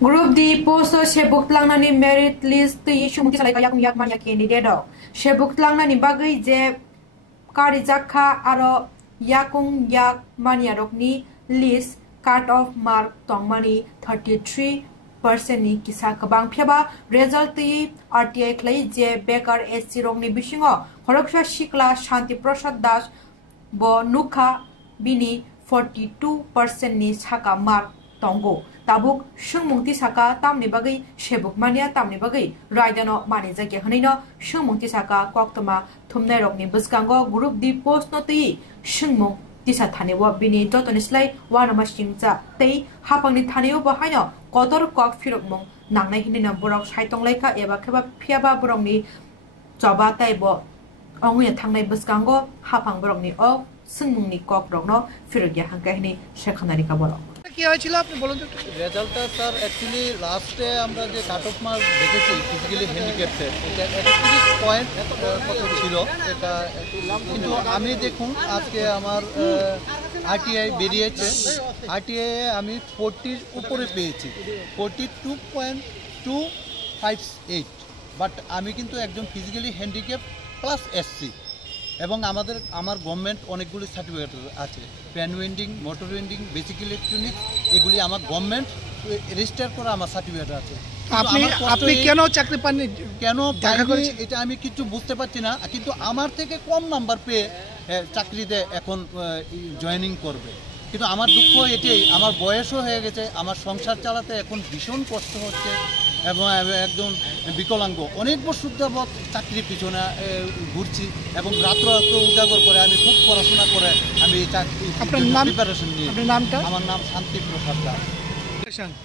Group D posto sebuk tlangnani merit list ti shumti salai kayak yak man yak candidate do sebuk tlangnani bagai je kari jakha aro yakung yak man yarokni list cut off mark tongmani 33% ni kisa kabang pheba result ti RTI khlai je bekar SC rongni bisingo horoksha shikla shanti prasad das bo nukha bini 42% ni saka mark tongo tabuk sungmungti saka tamni bagai sebuk mania tamni bagai raidano mani jage hanino sungmungti saka koktoma thumnai rokni buskango group di post no ti sungmung tisa thanewa bini jotonislai wanama singcha tei hapangni thaneo bahaino kodor kok firokmung nangnai hinina borok saitong laika eba kheba phiaba borokni joba taibo ongwe thangnai buskango hapang borokni o sungmungni kok rokno firogya hangkahini shekhanari ka borok কি হয়েছিল আপনি বলুন তো রেজাল্টটা sir actually লাস্টে আমরা যে cut off mark দেখেছি ফিজিক্যালি হ্যান্ডিক্যাপটেড এটা 31 পয়েন্ট কত ছিল এটা কিন্তু আমি দেখুন আজকে আমার আরটিআই বেরিয়েছে আরটিআই আমি 40 উপরে পেয়েছি 42.258 বাট আমি কিন্তু একজন ফিজিক্যালি হ্যান্ডিক্যাপ প্লাস এসসি এবং আমার গভর্নমেন্ট অনেকগুলি সার্টিফিকেট আছে pan winding motor winding basic electronics এগুলি আমার গভর্নমেন্ট রেজিস্টার করা আমার সার্টিফিকেট আছে আপনি কেন চাকরি পাননি কেন এটা আমি কিছু বুঝতে পারছি না কিন্তু আমার থেকে কম নাম্বার পেয়ে চাকরিতে এখন জয়েনিং করবে কিন্তু আমার দুঃখ এটাই আমার বয়সও হয়ে গেছে আমার সংসার চালাতে এখন ভীষণ কষ্ট হচ্ছে এবং একজন বিকলাঙ্গ অনেক বছর যাবৎ চাকরির পিছনে ঘুরছি এবং রাত্র উজাগর করে আমি খুব পড়াশোনা করে আমি প্রিপারেশন নিই আমার নাম শান্তি প্রসাদ দাস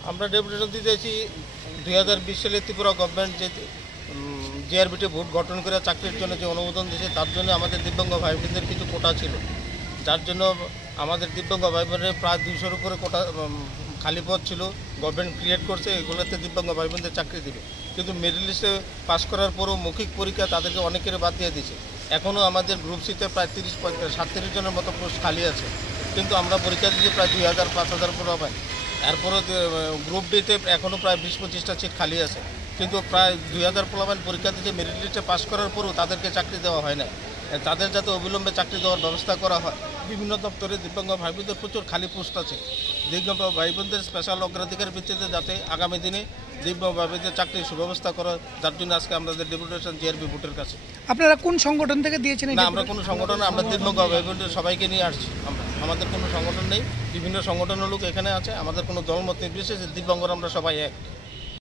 আমরা ডেপুটেশন দিতেছি 2020 সালে ত্রিপুরা গভর্নমেন্ট যে জিআরবিটি ভোট গঠন করে চাকরির জন্য যে অনুমোদন দিয়েছে তার জন্য আমাদের দিব্যাঙ্গ ভাই বোনদের কিছু কোটা ছিল যার জন্য আমাদের দিব্যাঙ্গ ভাই বোনের প্রায় 200-র উপরে কোটা খালি পদ ছিল গভর্নমেন্ট ক্রিয়েট করছে এগুলোতে দিব্যাঙ্গ ভাই বোনদের চাকরি দেবে কিন্তু মেরিট লিস্টে পাস করার পরও মৌখিক পরীক্ষা তাদেরকে অনেকের বাদ দিয়ে দিয়েছে এখনও আমাদের গ্রুপ সিতে প্রায় 37 জনের মতো পোস্ট খালি আছে কিন্তু আমরা পরীক্ষা দিয়েছি প্রায় 2000-5000 পুরো পাই এরপরও গ্রুপ ডিতে এখনও প্রায় 20-25টা সিট খালি আছে কিন্তু প্রায় 2000 পোলাপান পরীক্ষা দিতে মেরিট লিস্টে পাস করার পরও তাদেরকে চাকরি দেওয়া হয় না তাদের যাতে অবিলম্বে চাকরি দেওয়ার ব্যবস্থা করা হয় বিভিন্ন দপ্তরে দিব্যাঙ্গ ভাই বোনদের প্রচুর খালি পোস্ট আছে দিব্যাঙ্গ ভাই বোনদের স্পেশাল অগ্রাধিকার ভিত্তিতে যাতে আগামী দিনে দিব্যাঙ্গ ভাই বোনদের চাকরির সুব্যবস্থা করা যার জন্য আজকে আমাদের ডেপুটেশন জিআরবি ভোটের কাছে। আপনারা কোন সংগঠন থেকে দিয়েছেন? না আমরা কোনো সংগঠন আমরা দিব্যাঙ্গ ভাই বোনদের সবাইকে নিয়ে আসছি আমাদের কোনো সংগঠন নেই বিভিন্ন সংগঠনের লোক এখানে আছে আমাদের কোনো দলমত নির্বিশেষে দিব্যাঙ্গরা আমরা সবাই এক।